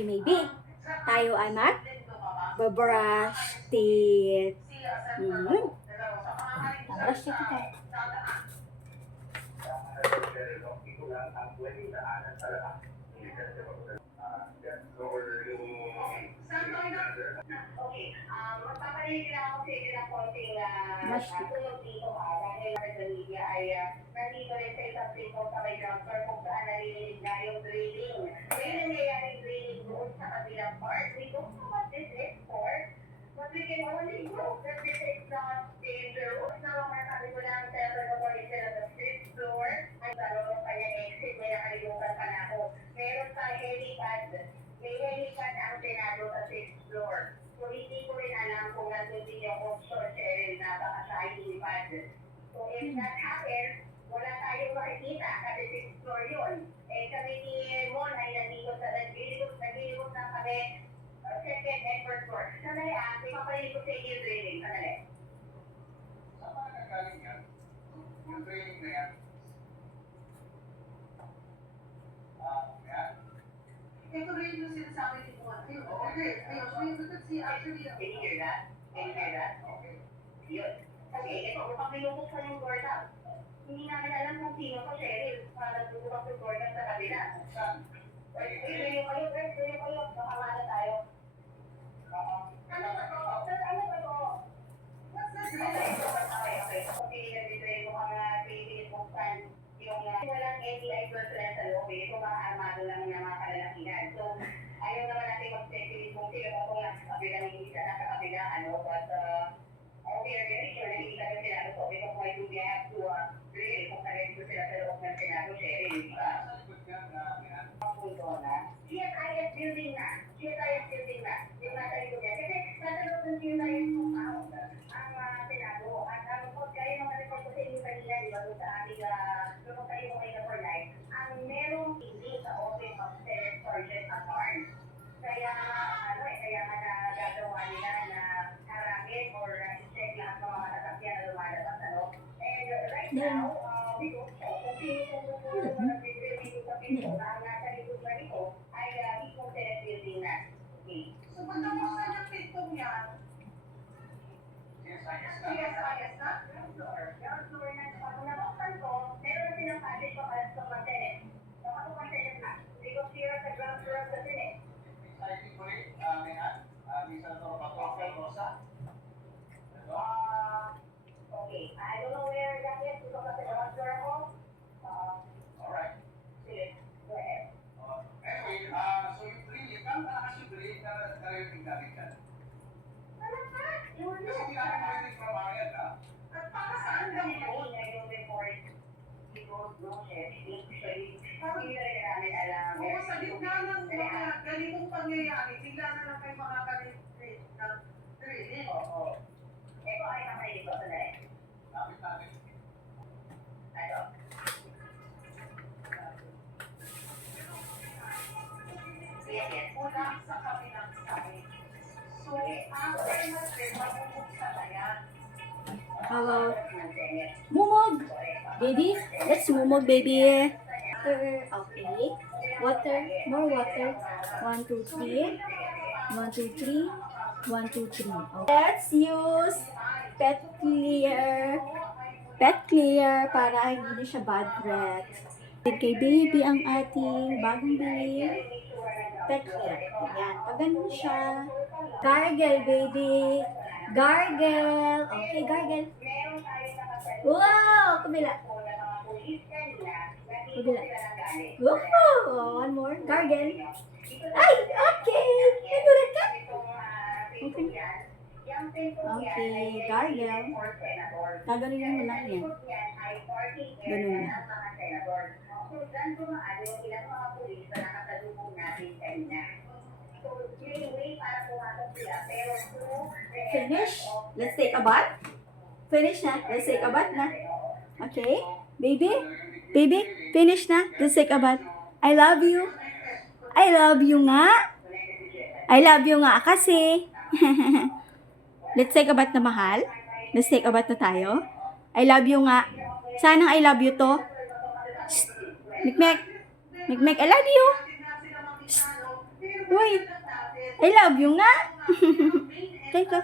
Okay, maybe. Tayo ay mag-brush teeth. Brush teeth ka. Magpapalitin lang ako sa inyo ng konting tulog dito dahil sa media ay nandito rin sa isang simple sa may doctor kung saan narinig na yung drilling. May nangyayaring drilling doon sa kabilang part. We don't know what this is for, but we can only hope that this is not dangerous. Sabi ko lang sa laboratory sila sa fifth floor. Ay, parang kanyang exit, may nakalimutan pa na ako. Meron pa helipad. May helipad ang Senado sa fifth floor. So, hindi ko rin alam kung nandun din yung offshore Cheryl na baka sa helipad. So, if that happens, wala tayong makikita kasi fifth floor yun. Eh, kami ni Mon ay nandito sa naglilibot na kami second and first floor. Sandali may papalilikot sa inyo yung drilling. Sandali. Saan ba nagagaling yan? Yung training na yan? Yan? Ito rin yung sinasabi ni Juan. Okay, actually, Can you hear that? Can you hear that? Okay. Yun. Kasi ito, upang nilubog sa yung door down. Hindi namin alam kung sino ko, Cheryl. Para nilubog yung door down sa kabila. Saan? Tuloy kayo. Makamala tayo. Ano ba to? Ano ba to? what's that? Okay. Okay, nag-betray ko ang pinipuksan yung walang NDI plus lang sa loob. Ito mga armado lang ng mga kalalakihan. So, ayaw naman natin mag-speculate kung sino ba itong nasa kabila ng isa nasa kabila, but we are very sure na hindi kami Senado so because why do we have to drill kung nalito sila sa loob ng Senado, Cheryl, di ba? Saan likod yan na yan? Ang punto na, GSIS building na. Yung nasa likod niya. Kasi nasa loob ng GSIS compound ang Senado. At kung kayo mga report ko sa inyo kanina, di ba, sa aming lumot tayo mo kayo for life, ang merong hindi sa office of Senate Sergeant at Arms. Kaya nga nagagawa nila na harapin or check lahat ng mga sasakyan na lumalabas, And right now, we don't know kung sino kung nag-review sa pinto na ang nasa likod na nito ay mismong Senate building na. Okay. So, pagkamos na ng pintong yan, CSIS na? CSIS na? Ground floor na. Pag nabuksan ko, meron na silang package pa para sa mga Senate. Nakapukang Senate na. Because here sa ground floor of the Senate. Exciting ko rin, Mehan. Minsan ito, Patrocel Rosa. Okay. I don't know where that is because of the ground floor ako. Alright. Sige. Go ahead. Anyway, so yung drilling, kano malakas yung drilling na narinig natin yan? Ano pa? Yun Kasi hindi namin marinig from our end, ha? At para saan daw yun? I don't report. We don't know, Chef. Usually, hindi na rin namin alam. Oo, sa gitna ng mga ganitong pangyayari, bigla na lang kayo makakalit ng drilling. Oo. Ito ay nakailig ko. Sandali. Lapit natin. Ano? Yes. Mula sa kabilang side. So, after natin, mabubuksan na yan. Hello. Mumog. Baby. Let's mumog, baby. Water. Okay. Water. More water. 1, 2, 3. 1, 2, 3. 1, 2, 3. Okay. Let's use pet clear. Pet clear para hindi na siya bad breath. Kay baby ang ating bagong bili. Pet clear. Ayan. Pag ganun siya. Gargle, baby. Gargle. Okay, gargle. Wow! Kabila. Kabila. Wow! One more. Gargle. Ay! Okay! Nagulat ka? Okay. Okay. Gargle. Gaganunin mo lang yan. Ganun na. Finish? Let's take a bath? Finish na? Let's take a bath na. Okay? Baby? Baby? Finish na? Let's take a bath. I love you. I love you nga. I love you nga kasi. Let's take a bath na mahal. Let's take a bath na tayo. I love you nga. Sana I love you to. Shh. Mikmek. Mikmek, I love you. Shh. Uy, I love you nga. Teka.